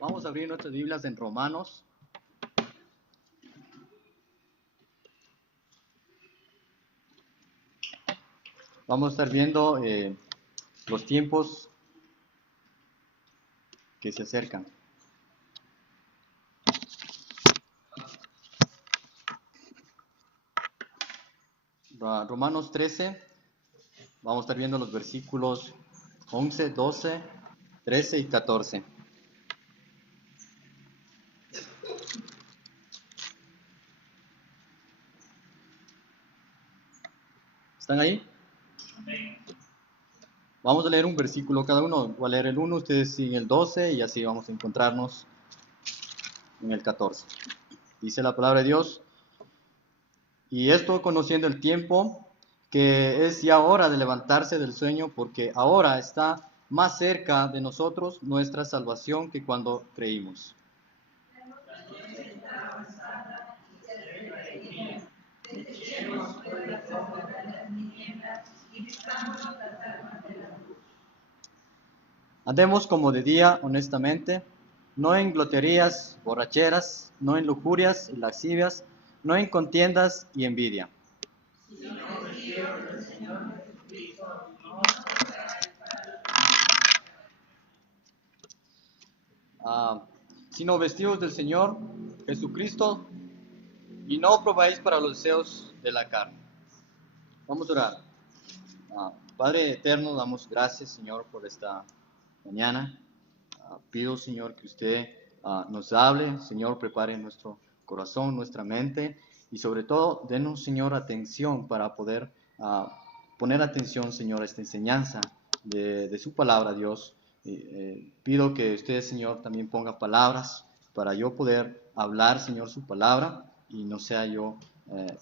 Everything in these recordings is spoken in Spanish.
Vamos a abrir nuestras Biblias en Romanos. Vamos a estar viendo los tiempos que se acercan. Romanos 13, vamos a estar viendo los versículos 11, 12, 13 y 14. ¿Están ahí? Vamos a leer un versículo cada uno. Voy a leer el 1, ustedes siguen el 12 y así vamos a encontrarnos en el 14. Dice la palabra de Dios: y esto conociendo el tiempo, que es ya hora de levantarse del sueño, porque ahora está más cerca de nosotros nuestra salvación que cuando creímos. Andemos como de día honestamente, no en gloterías, borracheras, no en lujurias y lascivias, no en contiendas y envidia. Sino vestidos del Señor Jesucristo, y no probáis para los deseos de la carne. Vamos a orar. Padre eterno, damos gracias, Señor, por esta mañana. Pido, Señor, que usted nos hable, Señor, prepare nuestro corazón, nuestra mente, y sobre todo, denos, Señor, atención para poder poner atención, Señor, a esta enseñanza de su palabra, Dios. Pido que usted, Señor, también ponga palabras para yo poder hablar, Señor, su palabra, y no sea yo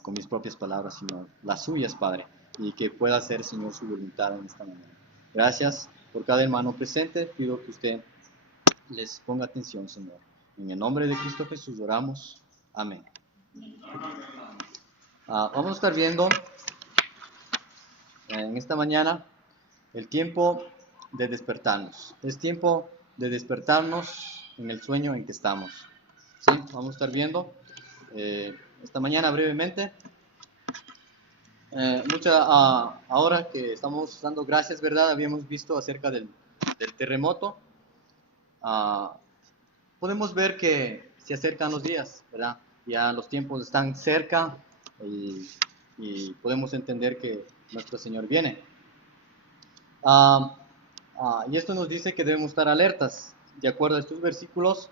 con mis propias palabras, sino las suyas, Padre, y que pueda hacer, Señor, su voluntad en esta mañana. Gracias por cada hermano presente. Pido que usted les ponga atención, Señor. En el nombre de Cristo Jesús oramos. Amén. Vamos a estar viendo en esta mañana el tiempo de despertarnos. Es tiempo de despertarnos en el sueño en que estamos. ¿Sí? Vamos a estar viendo esta mañana brevemente. Ahora que estamos dando gracias, ¿verdad? Habíamos visto acerca del terremoto. Podemos ver que se acercan los días, ¿verdad? Ya los tiempos están cerca y podemos entender que nuestro Señor viene. Y esto nos dice que debemos estar alertas. De acuerdo a estos versículos,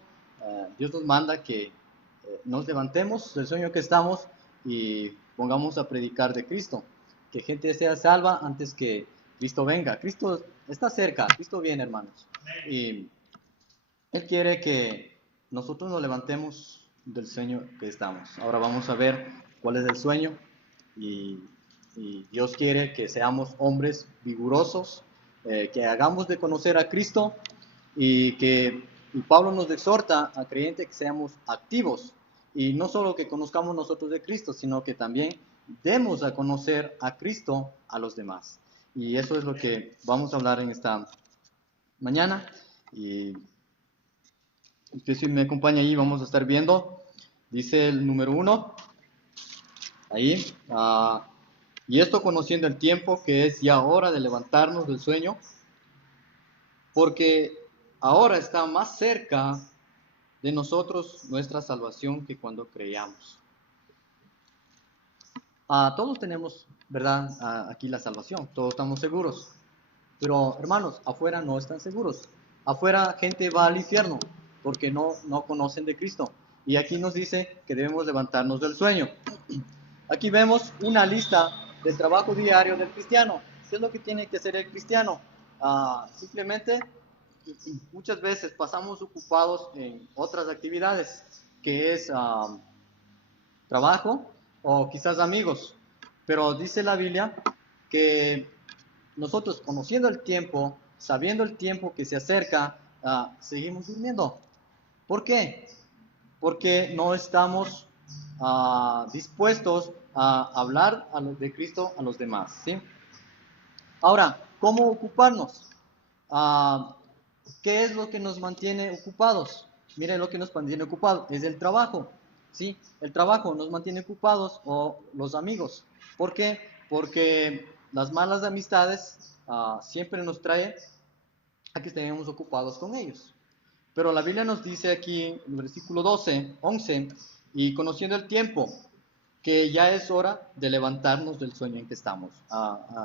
Dios nos manda que nos levantemos del sueño que estamos y pongamos a predicar de Cristo. Que gente sea salva antes que Cristo venga. Cristo está cerca, Cristo viene, hermanos. Y Él quiere que nosotros nos levantemos del sueño que estamos. Ahora vamos a ver cuál es el sueño y Dios quiere que seamos hombres vigorosos, que hagamos de conocer a Cristo y Pablo nos exhorta a creyentes que seamos activos y no solo que conozcamos nosotros de Cristo, sino que también demos a conocer a Cristo a los demás. Y eso es lo que vamos a hablar en esta mañana. Y usted, si me acompaña ahí, vamos a estar viendo, dice el número 1, ahí, y esto conociendo el tiempo, que es ya hora de levantarnos del sueño, porque ahora está más cerca de nosotros nuestra salvación que cuando creíamos. Todos tenemos, ¿verdad? Aquí la salvación, todos estamos seguros, pero hermanos, afuera no están seguros. Afuera gente va al infierno porque no conocen de Cristo. Y aquí nos dice que debemos levantarnos del sueño. Aquí vemos una lista del trabajo diario del cristiano. ¿Qué es lo que tiene que hacer el cristiano? Simplemente, muchas veces pasamos ocupados en otras actividades, que es trabajo o quizás amigos. Pero dice la Biblia que nosotros, conociendo el tiempo, sabiendo el tiempo que se acerca, seguimos durmiendo. ¿Por qué? Porque no estamos dispuestos a hablar de Cristo a los demás, ¿sí? Ahora, ¿cómo ocuparnos? ¿Qué es lo que nos mantiene ocupados? miren lo que nos mantiene ocupados, es el trabajo, ¿sí? El trabajo nos mantiene ocupados o los amigos. ¿Por qué? Porque las malas amistades siempre nos traen a que estemos ocupados con ellos. Pero la Biblia nos dice aquí en el versículo 12, 11, y conociendo el tiempo, que ya es hora de levantarnos del sueño en que estamos.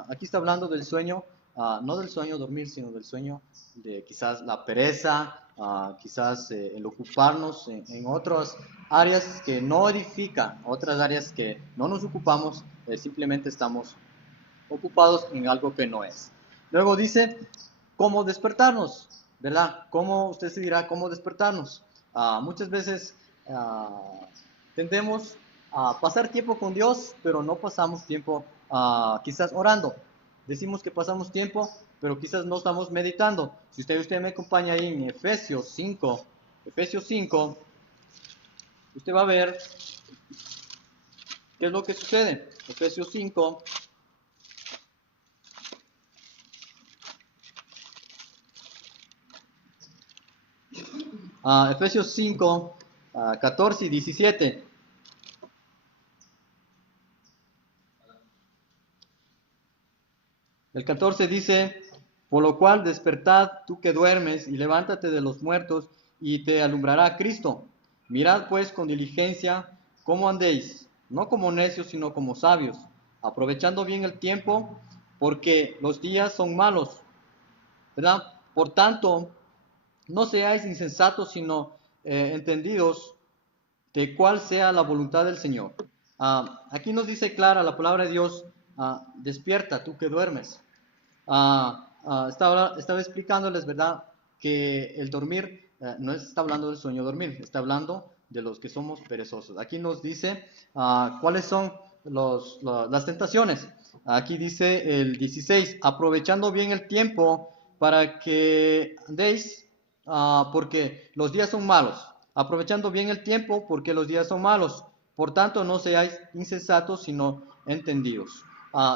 Aquí está hablando del sueño, no del sueño dormir, sino del sueño de quizás la pereza, quizás el ocuparnos en otras áreas que no edifican, otras áreas que no nos ocupamos, simplemente estamos ocupados en algo que no es. Luego dice, ¿cómo despertarnos? ¿Verdad? ¿Cómo usted se dirá cómo despertarnos? Muchas veces tendemos a pasar tiempo con Dios, pero no pasamos tiempo quizás orando. Decimos que pasamos tiempo, pero quizás no estamos meditando. Si usted me acompaña ahí en Efesios 5, usted va a ver qué es lo que sucede. Efesios 5, Efesios 5, 14 y 17. El 14 dice, por lo cual despertad tú que duermes y levántate de los muertos y te alumbrará Cristo. Mirad pues con diligencia cómo andéis, no como necios sino como sabios, aprovechando bien el tiempo porque los días son malos, ¿verdad? Por tanto, no seáis insensatos sino entendidos de cuál sea la voluntad del Señor. Aquí nos dice clara la palabra de Dios, despierta tú que duermes. Estaba explicándoles, ¿verdad?, que el dormir no está hablando del sueño dormir, está hablando de los que somos perezosos. Aquí nos dice cuáles son las tentaciones. Aquí dice el 16, aprovechando bien el tiempo para que andéis, porque los días son malos. Aprovechando bien el tiempo porque los días son malos. Por tanto, no seáis insensatos, sino entendidos.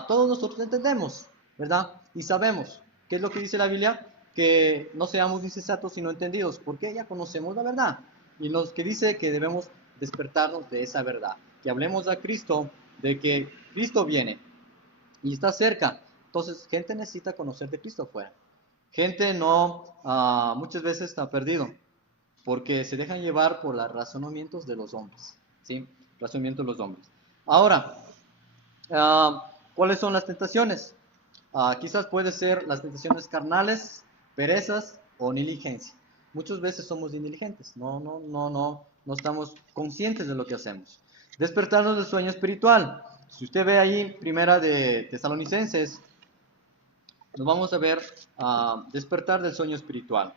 Todos nosotros entendemos, ¿verdad? Y sabemos, ¿qué es lo que dice la Biblia? Que no seamos insensatos sino entendidos, porque ya conocemos la verdad. Y nos que dice que debemos despertarnos de esa verdad, que hablemos a Cristo, de que Cristo viene y está cerca. Entonces, gente necesita conocer de Cristo afuera. Gente no, muchas veces está perdido, porque se dejan llevar por los razonamientos de los hombres, ¿sí? Razonamientos de los hombres. Ahora, ¿cuáles son las tentaciones? Quizás puede ser las tentaciones carnales, perezas o negligencia. Muchas veces somos inteligentes, no estamos conscientes de lo que hacemos. Despertarnos del sueño espiritual. Si usted ve ahí, primera de Tesalonicenses, nos vamos a ver despertar del sueño espiritual.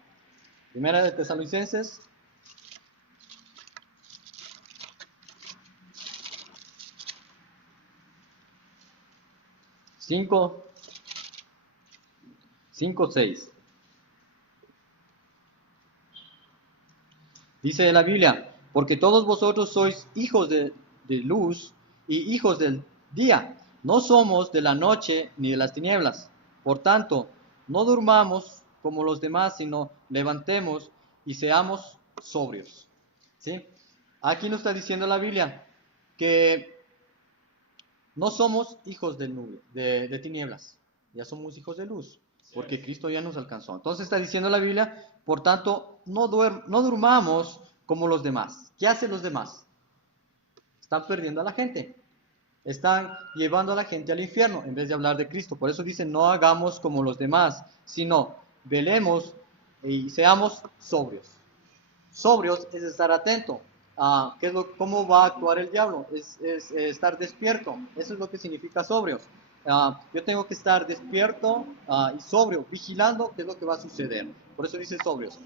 Primera de Tesalonicenses 5, 6. Dice la Biblia, porque todos vosotros sois hijos de luz y hijos del día. No somos de la noche ni de las tinieblas. Por tanto, no durmamos como los demás, sino levantemos y seamos sobrios. ¿Sí? Aquí nos está diciendo la Biblia que no somos hijos de tinieblas, ya somos hijos de luz, porque Cristo ya nos alcanzó. Entonces está diciendo la Biblia, por tanto, no durmamos como los demás. ¿Qué hacen los demás? Están perdiendo a la gente. Están llevando a la gente al infierno en vez de hablar de Cristo. Por eso dice, no hagamos como los demás, sino velemos y seamos sobrios. Sobrios es estar atento. ¿Cómo va a actuar el diablo? Es estar despierto. Eso es lo que significa sobrios. Yo tengo que estar despierto y sobrio, vigilando qué es lo que va a suceder. Por eso dice sobrios.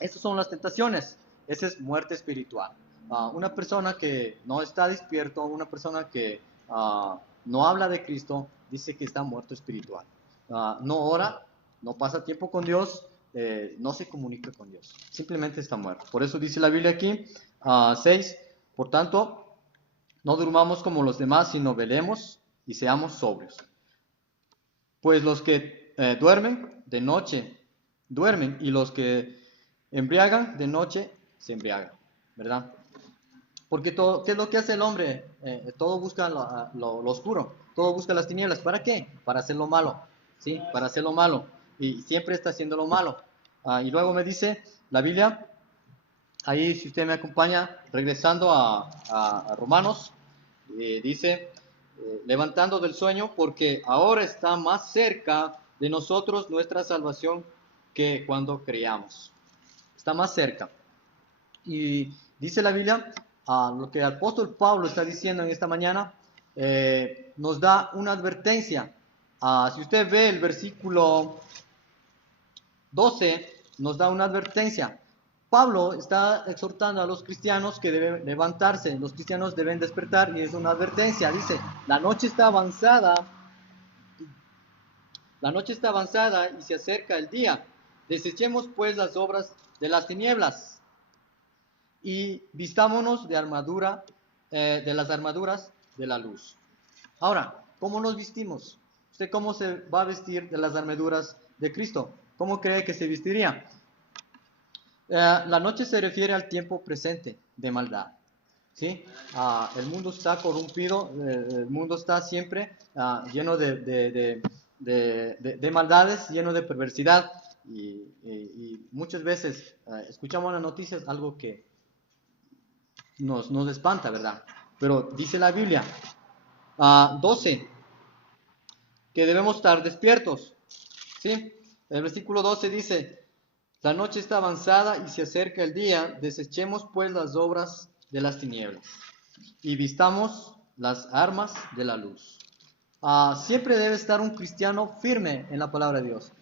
Estas son las tentaciones. Esa es muerte espiritual. Una persona que no está despierto, una persona que no habla de Cristo, dice que está muerto espiritual. No ora, no pasa tiempo con Dios, no se comunica con Dios. Simplemente está muerto. Por eso dice la Biblia aquí, 6, por tanto, no durmamos como los demás, sino velemos y seamos sobrios. Pues los que duermen de noche, duermen, y los que embriagan, de noche se embriagan, ¿verdad? Porque todo, ¿qué es lo que hace el hombre? Todo busca lo oscuro, todo busca las tinieblas. ¿Para qué? Para hacer lo malo, ¿sí? Para hacer lo malo. Y siempre está haciendo lo malo. Y luego me dice la Biblia, ahí si usted me acompaña, regresando a Romanos, dice, levantando del sueño, porque ahora está más cerca de nosotros nuestra salvación que cuando creíamos. Está más cerca. Y dice la Biblia, lo que el apóstol Pablo está diciendo en esta mañana, nos da una advertencia. Si usted ve el versículo 12, nos da una advertencia. Pablo está exhortando a los cristianos que deben levantarse, los cristianos deben despertar, y es una advertencia. Dice, la noche está avanzada y se acerca el día. Desechemos pues las obras de las tinieblas y vistámonos de armadura, de las armaduras de la luz. Ahora, ¿cómo nos vestimos? ¿Usted cómo se va a vestir de las armaduras de Cristo? ¿Cómo cree que se vestiría? La noche se refiere al tiempo presente de maldad. ¿Sí? El mundo está corrompido, el mundo está siempre lleno de maldades, lleno de perversidad, y muchas veces escuchamos en las noticias algo que nos espanta, ¿verdad? Pero dice la Biblia, 12, que debemos estar despiertos, ¿sí? El versículo 12 dice, la noche está avanzada y se acerca el día, desechemos pues las obras de las tinieblas y vistamos las armas de la luz. Siempre debe estar un cristiano firme en la palabra de Dios.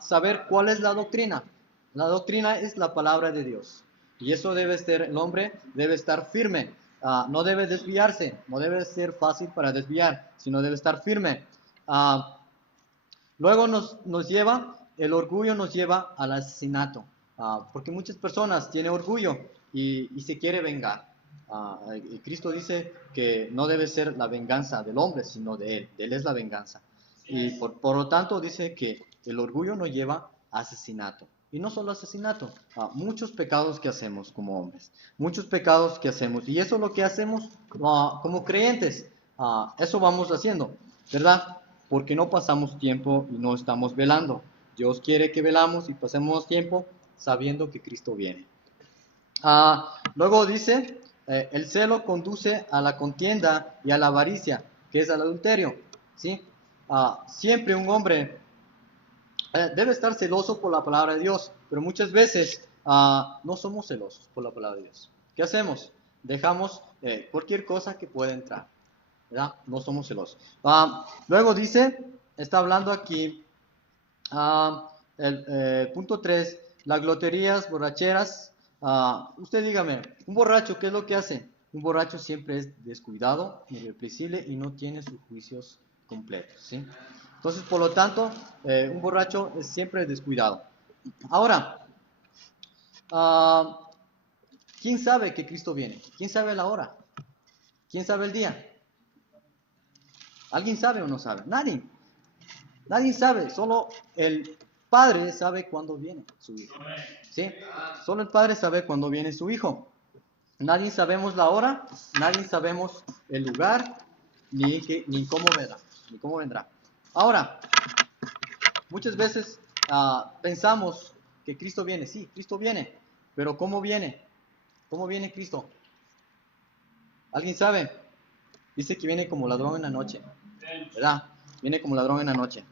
Saber cuál es la doctrina. La doctrina es la palabra de Dios. Y eso debe ser, el hombre debe estar firme. No debe desviarse, no debe ser fácil para desviar, sino debe estar firme. Luego el orgullo nos lleva al asesinato, porque muchas personas tienen orgullo y se quiere vengar. Y Cristo dice que no debe ser la venganza del hombre, sino de Él es la venganza. Y por lo tanto dice que el orgullo nos lleva a asesinato. Y no solo asesinato, muchos pecados que hacemos como hombres, muchos pecados que hacemos. Y eso es lo que hacemos como creyentes, eso vamos haciendo, ¿verdad? Porque no pasamos tiempo y no estamos velando. Dios quiere que velamos y pasemos tiempo sabiendo que Cristo viene. Luego dice, el celo conduce a la contienda y a la avaricia, que es al adulterio, ¿sí? Siempre un hombre debe estar celoso por la palabra de Dios, pero muchas veces no somos celosos por la palabra de Dios. ¿Qué hacemos? Dejamos cualquier cosa que pueda entrar, ¿verdad? No somos celosos. Luego dice, está hablando aquí, el punto 3, las gloterías, borracheras. Usted dígame, un borracho, ¿qué es lo que hace? Un borracho siempre es descuidado, irrepresible y no tiene sus juicios completos, ¿sí? Entonces, por lo tanto, un borracho es siempre descuidado. Ahora, ¿quién sabe que Cristo viene? ¿Quién sabe la hora? ¿Quién sabe el día? ¿Alguien sabe o no sabe? Nadie. Nadie sabe, solo el Padre sabe cuándo viene su Hijo. ¿Sí? Solo el Padre sabe cuándo viene su Hijo. Nadie sabemos la hora, nadie sabemos el lugar, ni cómo vendrá. Ahora, muchas veces pensamos que Cristo viene. Sí, Cristo viene, pero ¿cómo viene? ¿Cómo viene Cristo? ¿Alguien sabe? Dice que viene como ladrón en la noche, ¿verdad? Viene como ladrón en la noche.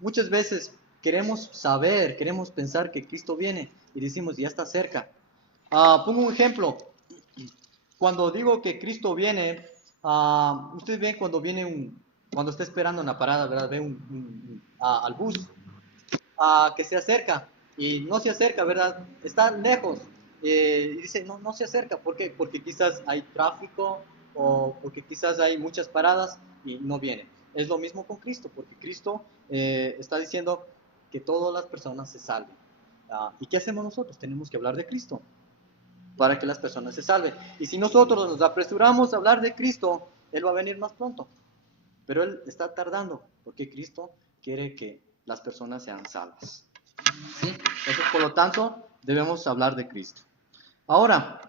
Muchas veces queremos saber, queremos pensar que Cristo viene y decimos, ya está cerca. Pongo un ejemplo. Cuando digo que Cristo viene, ustedes ven cuando está esperando en la parada, ¿verdad? Ve al bus que se acerca y no se acerca, ¿verdad? Está lejos. Y dice, no se acerca. ¿Por qué? Porque quizás hay tráfico o porque quizás hay muchas paradas y no viene. Es lo mismo con Cristo, porque Cristo está diciendo que todas las personas se salven. ¿Y qué hacemos nosotros? Tenemos que hablar de Cristo para que las personas se salven. Y si nosotros nos apresuramos a hablar de Cristo, Él va a venir más pronto. Pero Él está tardando, porque Cristo quiere que las personas sean salvas. ¿Sí? Entonces, por lo tanto, debemos hablar de Cristo. Ahora,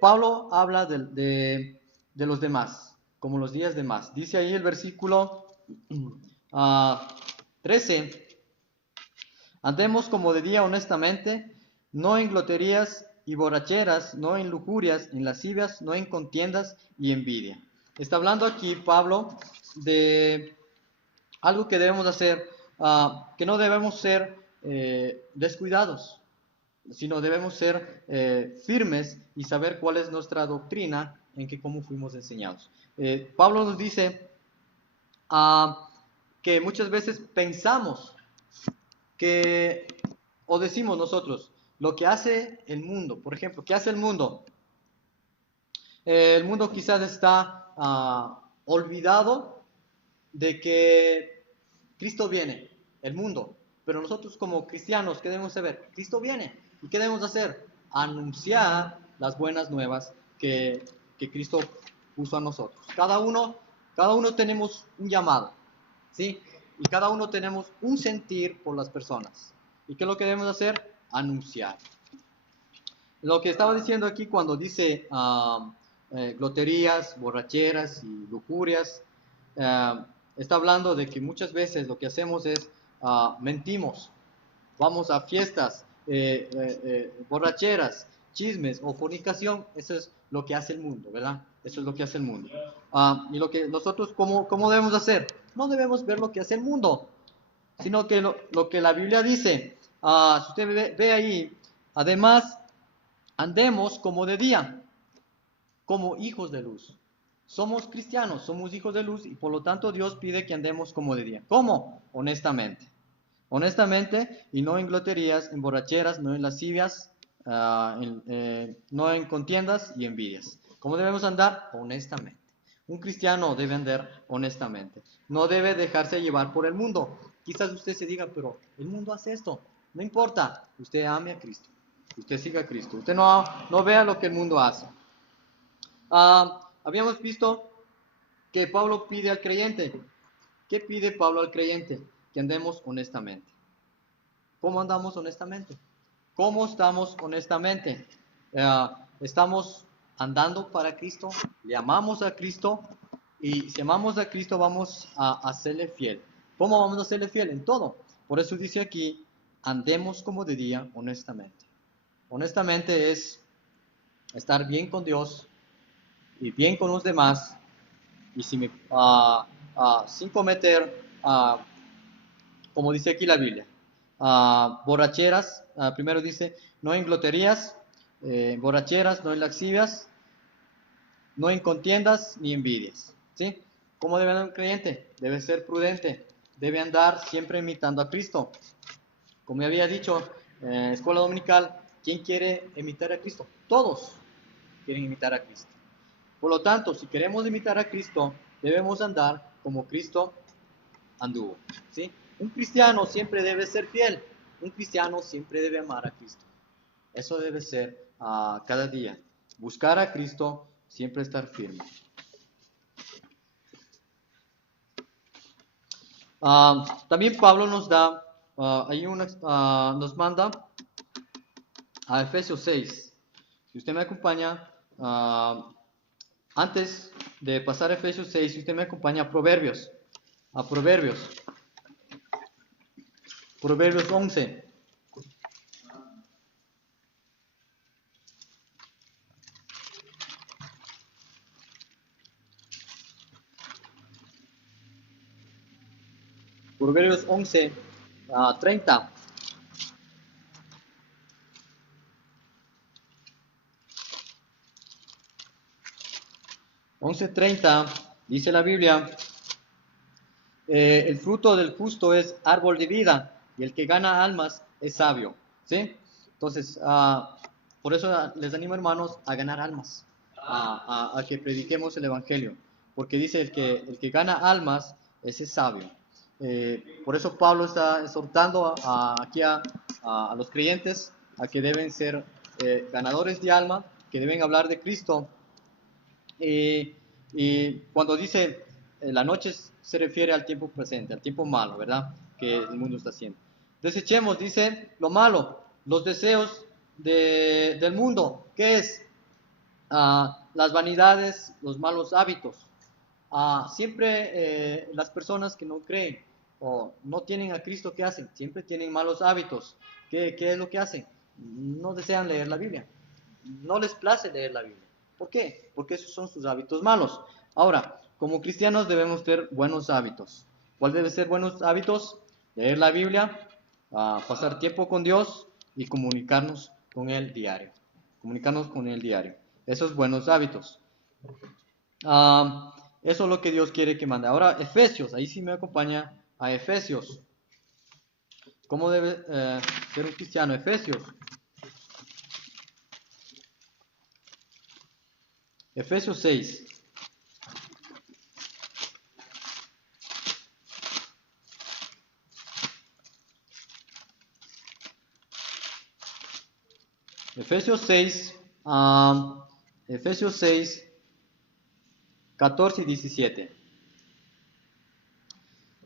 Pablo habla de los demás, como los días demás. Dice ahí el versículo 13, andemos como de día honestamente, no en gloterías y borracheras, no en lujurias, en lascivias, no en contiendas y envidia. Está hablando aquí Pablo de algo que debemos hacer, que no debemos ser descuidados, sino debemos ser firmes y saber cuál es nuestra doctrina, en que cómo fuimos enseñados. Pablo nos dice que muchas veces pensamos que, o decimos nosotros, lo que hace el mundo, por ejemplo, ¿qué hace el mundo? El mundo quizás está olvidado de que Cristo viene, el mundo, pero nosotros como cristianos, ¿qué debemos saber? Cristo viene, ¿y qué debemos hacer? Anunciar las buenas nuevas que Cristo puso a nosotros. Cada uno tenemos un llamado, ¿sí? Y cada uno tenemos un sentir por las personas. ¿Y qué es lo que debemos hacer? Anunciar. Lo que estaba diciendo aquí cuando dice gloterías, borracheras y lujurias, está hablando de que muchas veces lo que hacemos es mentimos, vamos a fiestas, borracheras, chismes o fornicación. Eso es lo que hace el mundo, ¿verdad? Eso es lo que hace el mundo. Y lo que nosotros, ¿cómo debemos hacer? No debemos ver lo que hace el mundo, sino que lo que la Biblia dice. Si usted ve ahí, además, andemos como de día, como hijos de luz. Somos cristianos, somos hijos de luz y por lo tanto Dios pide que andemos como de día. ¿Cómo? Honestamente. Honestamente y no en gloterías, en borracheras, no en lascivias, no en contiendas y envidias. ¿Cómo debemos andar? Honestamente. Un cristiano debe andar honestamente. No debe dejarse llevar por el mundo. Quizás usted se diga, pero el mundo hace esto. No importa, usted ame a Cristo. Usted siga a Cristo. Usted no vea lo que el mundo hace. Habíamos visto que Pablo pide al creyente. ¿Qué pide Pablo al creyente? Que andemos honestamente. ¿Cómo andamos honestamente? ¿Cómo estamos honestamente? ¿Estamos andando para Cristo? ¿Le amamos a Cristo? Y si amamos a Cristo vamos a serle fiel. ¿Cómo vamos a serle fiel? En todo. Por eso dice aquí, andemos como de día honestamente. Honestamente es estar bien con Dios y bien con los demás y sin cometer, como dice aquí la Biblia, borracheras. Primero dice, no en gloterías, borracheras, no en lascivias, no en contiendas ni envidias. ¿Sí? ¿Cómo debe andar un creyente? Debe ser prudente, debe andar siempre imitando a Cristo. Como ya había dicho, escuela dominical, ¿quién quiere imitar a Cristo? Todos quieren imitar a Cristo. Por lo tanto, si queremos imitar a Cristo, debemos andar como Cristo anduvo. ¿Sí? Un cristiano siempre debe ser fiel. Un cristiano siempre debe amar a Cristo. Eso debe ser cada día. Buscar a Cristo, siempre estar firme. También Pablo nos da, nos manda a Efesios 6. Si usted me acompaña, antes de pasar a Efesios 6, si usted me acompaña a Proverbios. Proverbios 11. Proverbios 11, 30. Dice la Biblia, el fruto del justo es árbol de vida y el que gana almas es sabio. ¿Sí? Entonces, por eso les animo, hermanos, a ganar almas, a que prediquemos el Evangelio, porque dice el que gana almas, ese es sabio. Por eso Pablo está exhortando aquí a los creyentes a que deben ser ganadores de alma, que deben hablar de Cristo. Y cuando dice la noche se refiere al tiempo presente, al tiempo malo, ¿verdad? Que el mundo está haciendo. Desechemos, dice, lo malo, los deseos del mundo. ¿Qué es? Las vanidades, los malos hábitos. Siempre las personas que no creen o no tienen a Cristo, ¿qué hacen? Siempre tienen malos hábitos. ¿Qué es lo que hacen? No desean leer la Biblia. No les place leer la Biblia. ¿Por qué? Porque esos son sus hábitos malos. Ahora, como cristianos debemos tener buenos hábitos. ¿Cuál debe ser buenos hábitos? Leer la Biblia, pasar tiempo con Dios y comunicarnos con Él diario. Comunicarnos con Él diario. Esos buenos hábitos. Eso es lo que Dios quiere que mande. Ahora, Efesios, ahí sí me acompaña a Efesios. ¿Cómo debe ser un cristiano? Efesios. Efesios 6. Efesios 6, Efesios 6, 14 y 17.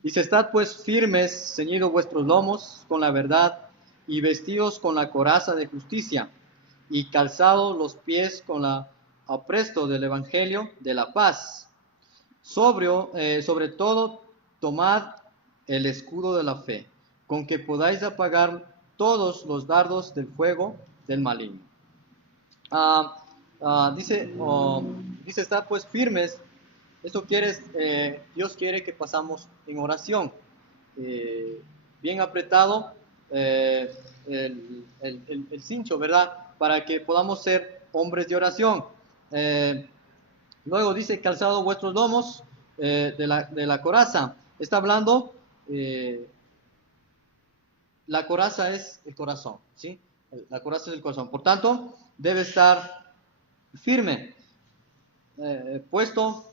Dice, estad pues firmes, ceñidos vuestros lomos con la verdad, y vestidos con la coraza de justicia, y calzados los pies con la apresto del evangelio de la paz. Sobre todo, tomad el escudo de la fe, con que podáis apagar todos los dardos del fuego del maligno. Dice, está pues firmes. Esto Dios quiere que pasamos en oración, bien apretado el cincho, ¿verdad? Para que podamos ser hombres de oración. Luego dice, calzado vuestros lomos de la coraza. Está hablando, la coraza es el corazón, ¿sí? La coraza es el corazón. Por tanto, debe estar firme, puesto.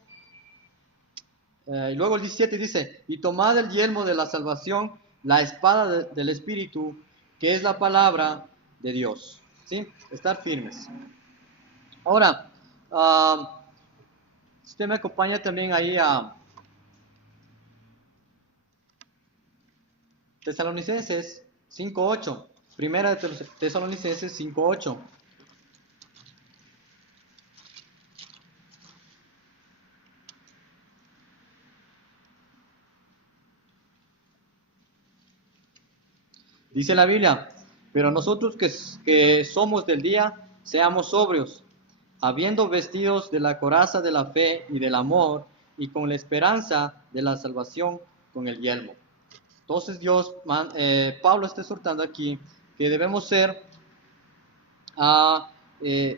Y luego el 17 dice, y tomad el yelmo de la salvación, la espada del Espíritu, que es la palabra de Dios. ¿Sí? Estar firmes. Ahora, usted me acompaña también ahí a Tesalonicenses 5.8. Primera de Tesalonicenses 5.8. Dice la Biblia, pero nosotros que somos del día, seamos sobrios, habiendo vestidos de la coraza de la fe y del amor, y con la esperanza de la salvación con el yelmo. Entonces Pablo está exhortando aquí que debemos ser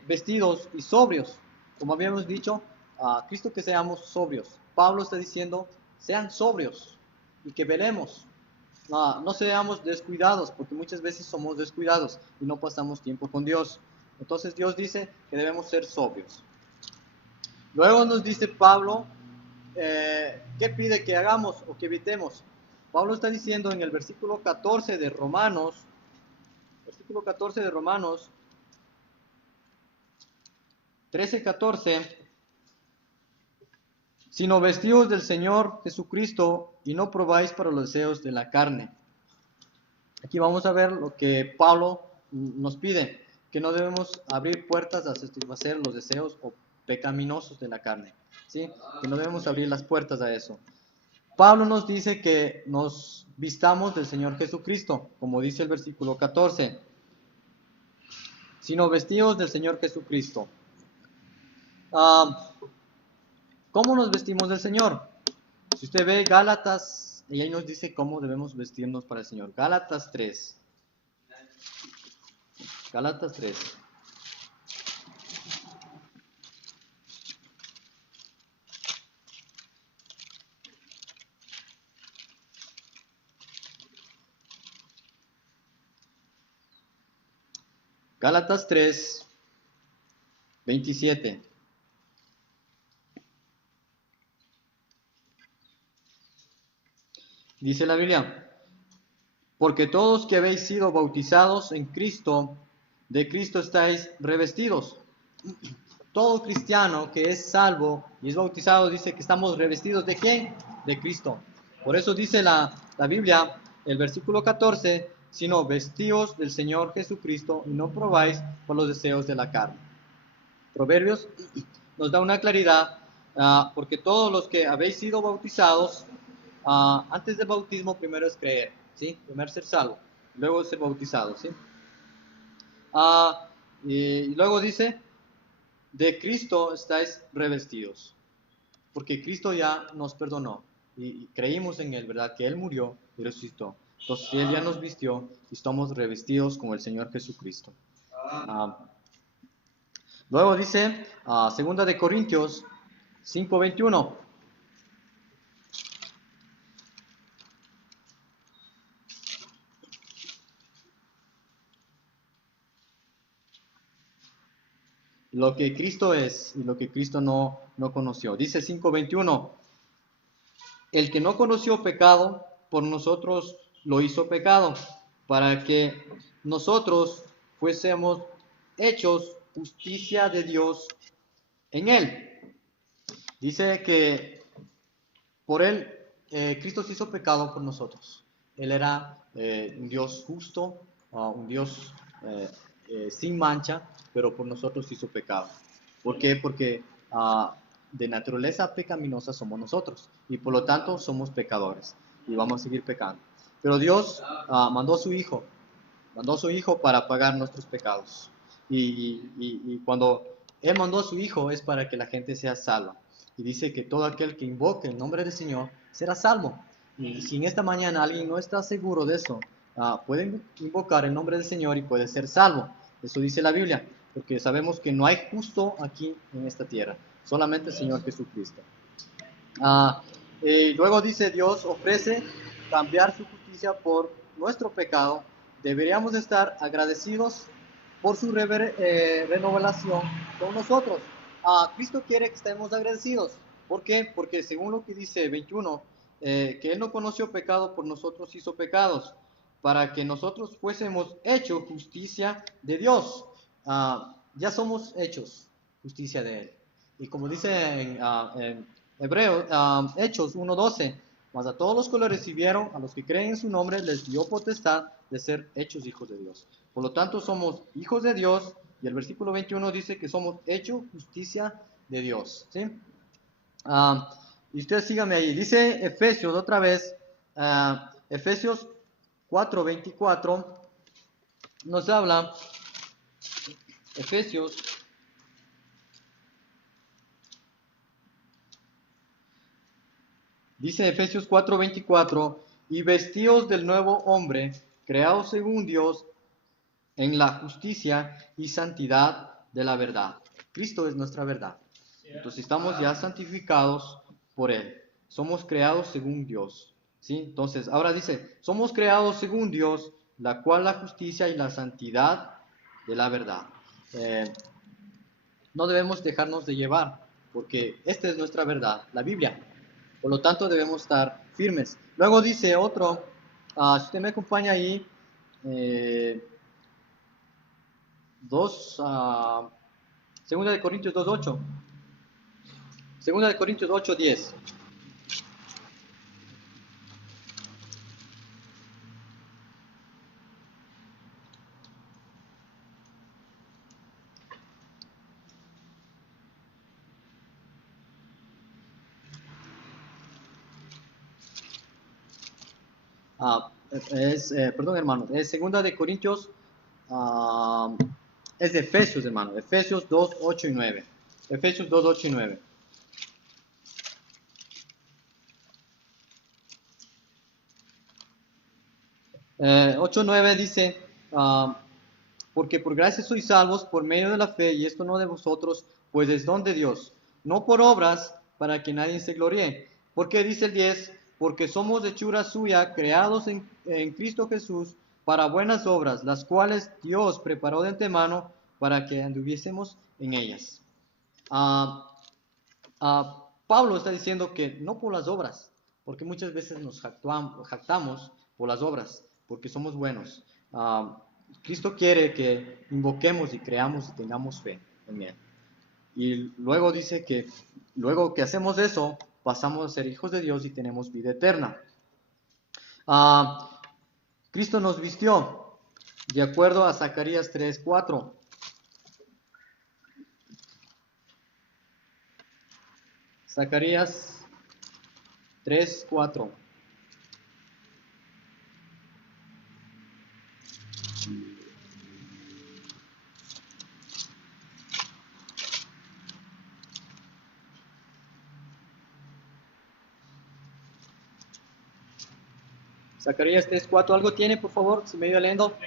vestidos y sobrios. Como habíamos dicho, a Cristo que seamos sobrios. Pablo está diciendo, sean sobrios y que velemos. No seamos descuidados, porque muchas veces somos descuidados y no pasamos tiempo con Dios. Entonces Dios dice que debemos ser sobrios. Luego nos dice Pablo, ¿qué pide que hagamos o que evitemos? Pablo está diciendo en el versículo 14 de Romanos, 13-14, sino vestidos del Señor Jesucristo y no probáis para los deseos de la carne. Aquí vamos a ver lo que Pablo nos pide, que no debemos abrir puertas a satisfacer los deseos o pecaminosos de la carne, ¿sí? Que no debemos abrir las puertas a eso. Pablo nos dice que nos vistamos del Señor Jesucristo, como dice el versículo 14, sino vestidos del Señor Jesucristo. ¿Cómo nos vestimos del Señor? Si usted ve Gálatas, y ahí nos dice cómo debemos vestirnos para el Señor. Gálatas 3. Gálatas 3. Gálatas 3, 27. Dice la Biblia, porque todos que habéis sido bautizados en Cristo, de Cristo estáis revestidos. todo cristiano que es salvo y es bautizado dice que estamos revestidos ¿de quién? De Cristo. Por eso dice la Biblia, el versículo 14, sino vestíos del Señor Jesucristo y no probáis por los deseos de la carne. Proverbios nos da una claridad, porque todos los que habéis sido bautizados, antes del bautismo primero es creer, ¿sí? Primero ser salvo, luego ser bautizado, ¿sí? Y luego dice, de Cristo estáis revestidos, porque Cristo ya nos perdonó y creímos en Él, ¿verdad? Que Él murió y resucitó. Entonces Él ya nos vistió y estamos revestidos como el Señor Jesucristo. Luego dice, segunda de Corintios 5:21. Lo que Cristo es y lo que Cristo no conoció. Dice 5:21, el que no conoció pecado, por nosotros lo hizo pecado, para que nosotros fuésemos hechos justicia de Dios en él. Dice que por él, Cristo se hizo pecado por nosotros. Él era un Dios justo, un Dios sin mancha, pero por nosotros se hizo pecado. ¿Por qué? Porque de naturaleza pecaminosa somos nosotros y por lo tanto somos pecadores y vamos a seguir pecando. Pero Dios mandó a su Hijo para pagar nuestros pecados. Y cuando Él mandó a su Hijo es para que la gente sea salva. Y dice que todo aquel que invoque el nombre del Señor será salvo. Y si en esta mañana alguien no está seguro de eso, puede invocar el nombre del Señor y puede ser salvo. Eso dice la Biblia, porque sabemos que no hay justo aquí en esta tierra, solamente el Señor Jesucristo. Y luego dice, Dios ofrece cambiar su justicia por nuestro pecado. Deberíamos estar agradecidos por su renovación con nosotros. Cristo quiere que estemos agradecidos. ¿Por qué? Porque según lo que dice 21, que Él no conoció pecado, por nosotros hizo pecados, para que nosotros fuésemos hechos justicia de Dios. Ya somos hechos justicia de Él. Y como dice en Hebreos, Hechos 1:12, mas a todos los que lo recibieron, a los que creen en su nombre, les dio potestad de ser hechos hijos de Dios. Por lo tanto, somos hijos de Dios, y el versículo 21 dice que somos hechos justicia de Dios. ¿Sí? Y ustedes síganme ahí. Dice Efesios otra vez, Efesios 4:24, nos habla, Efesios Dice Efesios 4:24, y vestíos del nuevo hombre, creado según Dios en la justicia y santidad de la verdad. Cristo es nuestra verdad. Entonces estamos ya santificados por Él. Somos creados según Dios. ¿Sí? Entonces ahora dice, somos creados según Dios, la cual la justicia y la santidad de la verdad. No debemos dejarnos de llevar, porque esta es nuestra verdad, la Biblia. Por lo tanto, debemos estar firmes. Luego dice otro, si usted me acompaña ahí, 2, Segunda de Corintios 2:8. Segunda de Corintios 8:10. Perdón, hermano, es segunda de Corintios, es de Efesios, hermano, Efesios 2:8 y 9. Efesios 2:8 y 9. 8:9 dice, porque por gracia sois salvos por medio de la fe, y esto no de vosotros, pues es don de Dios, no por obras, para que nadie se gloríe. Porque dice el 10, porque somos hechura suya, creados en Cristo Jesús, para buenas obras, las cuales Dios preparó de antemano para que anduviésemos en ellas. Pablo está diciendo que no por las obras, porque muchas veces nos jactamos por las obras, porque somos buenos. Cristo quiere que invoquemos y creamos y tengamos fe en Él. Y luego dice que luego que hacemos eso, pasamos a ser hijos de Dios y tenemos vida eterna. Ah, Cristo nos vistió de acuerdo a Zacarías 3:4. Zacarías 3:4. Zacarías 3:4. ¿Algo tiene, por favor? Si me iba leyendo.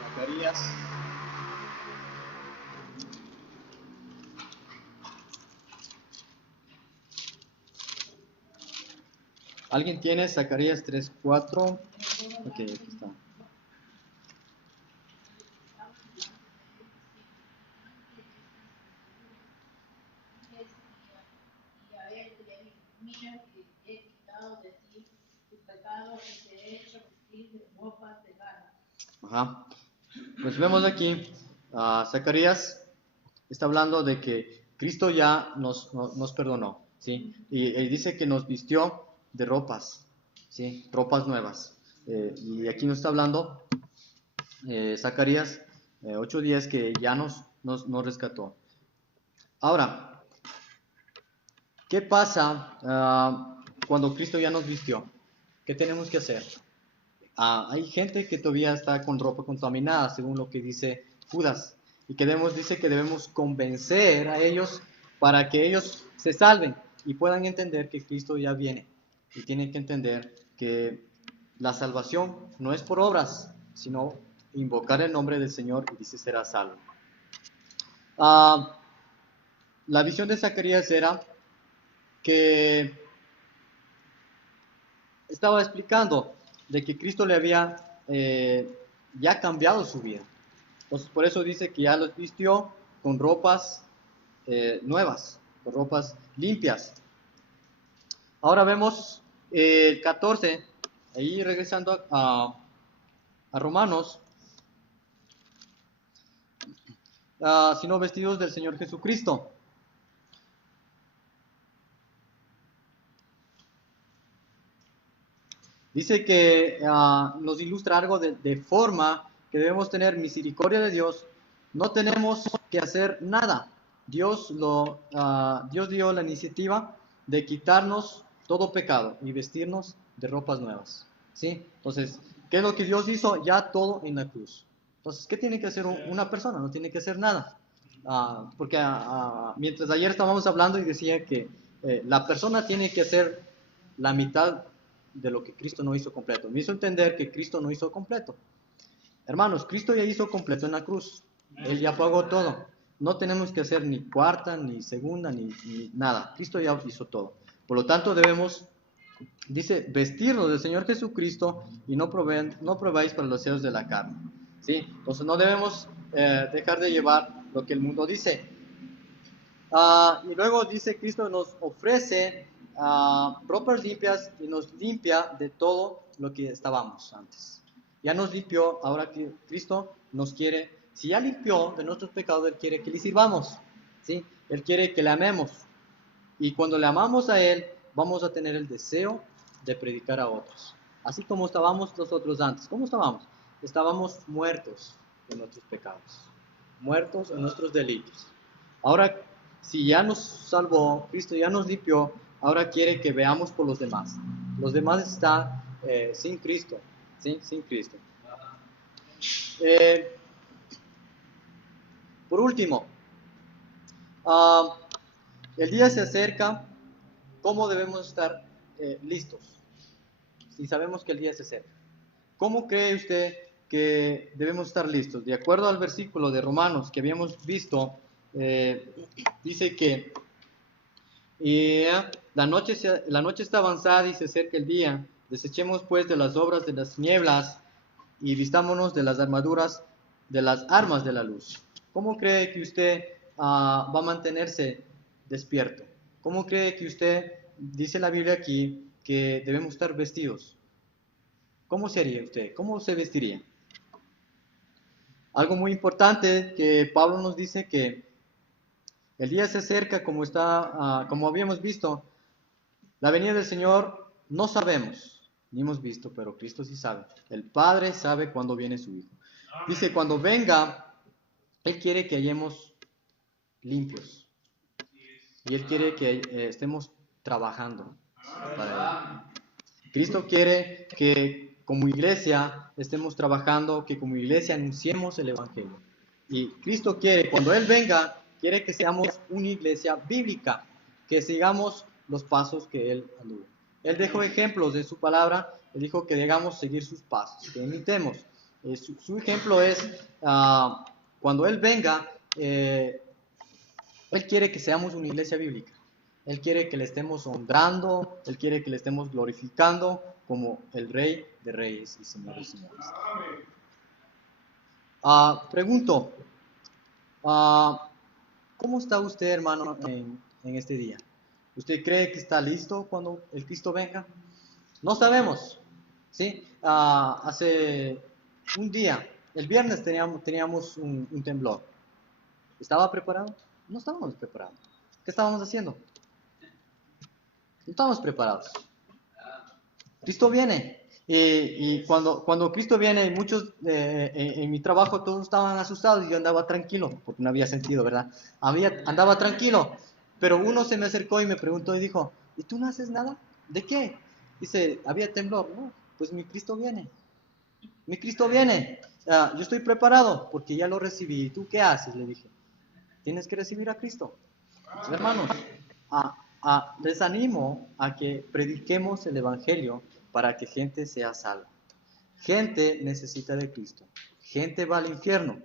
Zacarías. ¿Alguien tiene Zacarías 3:4? Ok, aquí está. Ajá. Pues vemos aquí, Zacarías está hablando de que Cristo ya nos perdonó, ¿sí? Y dice que nos vistió de ropas, ¿sí? Ropas nuevas. Y aquí nos está hablando, Zacarías 8:10, que ya nos rescató. Ahora, ¿qué pasa cuando Cristo ya nos vistió? ¿Qué tenemos que hacer? Hay gente que todavía está con ropa contaminada, según lo que dice Judas, y que dice que debemos convencer a ellos para que ellos se salven y puedan entender que Cristo ya viene. Y tienen que entender que la salvación no es por obras, sino invocar el nombre del Señor y dice será salvo. La visión de Zacarías era que estaba explicando de que Cristo le había ya cambiado su vida. Entonces, por eso dice que ya los vistió con ropas nuevas, con ropas limpias. Ahora vemos el 14, ahí regresando a Romanos, sino vestidos del Señor Jesucristo. Dice que nos ilustra algo de forma que debemos tener misericordia de Dios. No tenemos que hacer nada. Dios dio la iniciativa de quitarnos todo pecado y vestirnos de ropas nuevas. ¿Sí? Entonces, ¿qué es lo que Dios hizo? Ya todo en la cruz. Entonces, ¿qué tiene que hacer una persona? No tiene que hacer nada. Porque mientras ayer estábamos hablando y decía que la persona tiene que hacer la mitad de lo que Cristo no hizo completo. Me hizo entender que Cristo no hizo completo. Hermanos, Cristo ya hizo completo en la cruz. Él ya pagó todo. No tenemos que hacer ni cuarta, ni segunda, ni nada. Cristo ya hizo todo. Por lo tanto, debemos, dice, vestirnos del Señor Jesucristo y no probáis para los deseos de la carne. ¿Sí? Entonces no debemos dejar de llevar lo que el mundo dice. Y luego dice, Cristo nos ofrece ropas limpias y nos limpia de todo lo que estábamos antes. Ya nos limpió, ahora que Cristo nos quiere, si ya limpió de nuestros pecados, Él quiere que le sirvamos, ¿sí? Él quiere que le amemos. Y cuando le amamos a Él, vamos a tener el deseo de predicar a otros. Así como estábamos nosotros antes. ¿Cómo estábamos? Estábamos muertos en nuestros pecados, muertos en nuestros delitos. Ahora, si ya nos salvó, Cristo ya nos limpió, ahora quiere que veamos por los demás. Los demás están sin Cristo, ¿sí? Sin Cristo. Eh, por último, uh, el día se acerca. ¿Cómo debemos estar listos? Si sabemos que el día se acerca. ¿Cómo cree usted que debemos estar listos? De acuerdo al versículo de Romanos que habíamos visto, dice que la noche está avanzada y se acerca el día. Desechemos pues de las obras de las nieblas y vistámonos de las armaduras, de las armas de la luz. ¿Cómo cree que usted va a mantenerse despierto? ¿Cómo cree que usted, dice la Biblia aquí, que debemos estar vestidos? ¿cómo sería usted? ¿Cómo se vestiría? Algo muy importante que Pablo nos dice que el día se acerca como habíamos visto, la venida del Señor no sabemos, ni hemos visto, pero Cristo sí sabe. El Padre sabe cuándo viene su Hijo. Dice, cuando venga, Él quiere que hallemos limpios. Y Él quiere que estemos trabajando para Él. Cristo quiere que como iglesia estemos trabajando, que como iglesia anunciemos el Evangelio. Y Cristo quiere, cuando Él venga, quiere que seamos una iglesia bíblica, que sigamos los pasos que Él anduvo. Él dejó ejemplos de su palabra, Él dijo que debamos seguir sus pasos, que imitemos. Su ejemplo es, cuando Él venga, Él quiere que seamos una iglesia bíblica. Él quiere que le estemos honrando, Él quiere que le estemos glorificando como el Rey de Reyes y Señor de Señores. Pregunto, ¿cómo está usted, hermano, en este día? ¿Usted cree que está listo cuando el Cristo venga? No sabemos, ¿sí? Hace un día, el viernes teníamos un temblor. ¿Estaba preparado? No estábamos preparados. ¿Qué estábamos haciendo? No estábamos preparados. Cristo viene. Y cuando Cristo viene, muchos en mi trabajo todos estaban asustados y yo andaba tranquilo, porque no había sentido, ¿verdad? Andaba tranquilo, pero uno se me acercó y me preguntó y dijo, ¿y tú no haces nada? ¿De qué? Dice, había temblor. No, pues mi Cristo viene. Mi Cristo viene. Yo estoy preparado porque ya lo recibí. ¿Y tú qué haces? Le dije. Tienes que recibir a Cristo. Hermanos, les animo a que prediquemos el Evangelio para que gente sea salva. Gente necesita de Cristo. Gente va al infierno.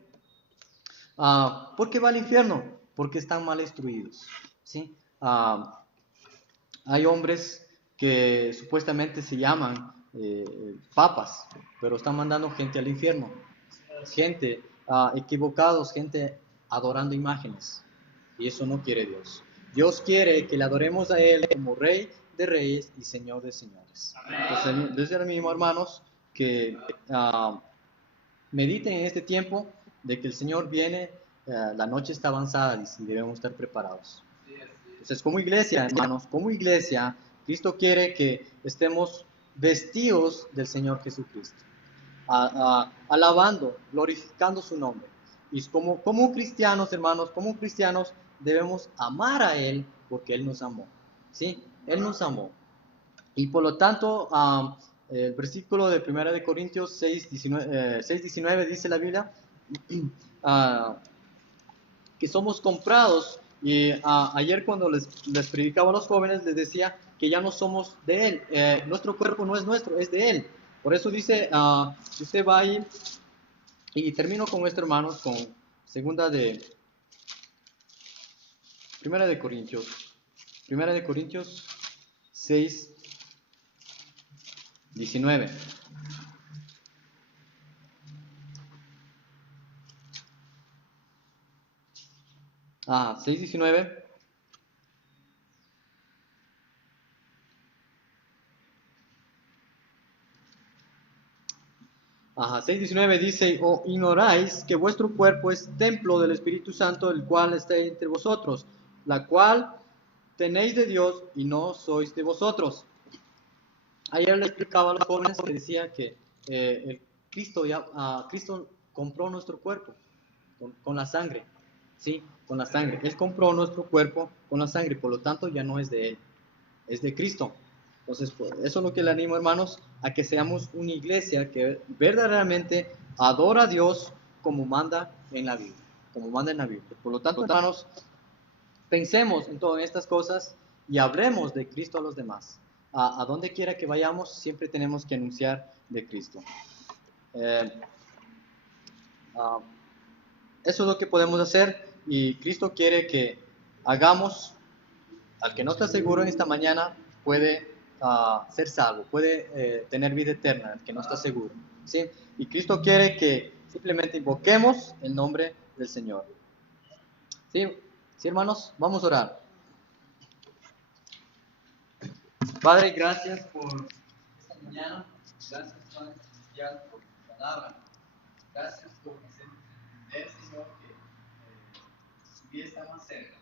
¿Por qué va al infierno? Porque están mal instruidos. ¿Sí? Hay hombres que supuestamente se llaman papas, pero están mandando gente al infierno. Gente equivocados, gente adorando imágenes. Y eso no quiere Dios. Dios quiere que le adoremos a Él como Rey de Reyes y Señor de Señores. Entonces, desde ahora mismo, hermanos, que mediten en este tiempo de que el Señor viene, la noche está avanzada y debemos estar preparados. Entonces, como iglesia, hermanos, como iglesia, Cristo quiere que estemos vestidos del Señor Jesucristo, alabando, glorificando su nombre. Y como cristianos, hermanos, como cristianos, debemos amar a Él porque Él nos amó. ¿Sí? Él nos amó. Y por lo tanto, el versículo de 1 de Corintios 6:19 dice la Biblia que somos comprados. Y ayer cuando les predicaba a los jóvenes les decía que ya no somos de Él. Nuestro cuerpo no es nuestro, es de Él. Por eso dice, si usted va ahí, y termino con esto, hermanos, con Primera de Corintios 6:19. 6:19. 6:19 dice, o ignoráis que vuestro cuerpo es templo del Espíritu Santo, el cual está entre vosotros, la cual tenéis de Dios y no sois de vosotros. Ayer le explicaba a los jóvenes que decía que Cristo compró nuestro cuerpo con la sangre, ¿sí? Con la sangre. Él compró nuestro cuerpo con la sangre, por lo tanto ya no es de Él, es de Cristo. Entonces, pues, eso es lo que le animo, hermanos, a que seamos una iglesia que verdaderamente adora a Dios como manda en la Biblia, como manda en la Biblia. Por lo tanto, hermanos, pensemos en todas estas cosas y hablemos de Cristo a los demás. A donde quiera que vayamos, siempre tenemos que anunciar de Cristo. Eso es lo que podemos hacer y Cristo quiere que hagamos. Al que no está seguro en esta mañana puede ser salvo, puede tener vida eterna, el que no está seguro. ¿Sí? Y Cristo quiere que simplemente invoquemos el nombre del Señor. ¿Sí? ¿Sí, hermanos? Vamos a orar. Padre, gracias por esta mañana. Gracias, Padre Celestial, por tu palabra. Gracias por hacernos entender, Señor, que tu vida está más cerca.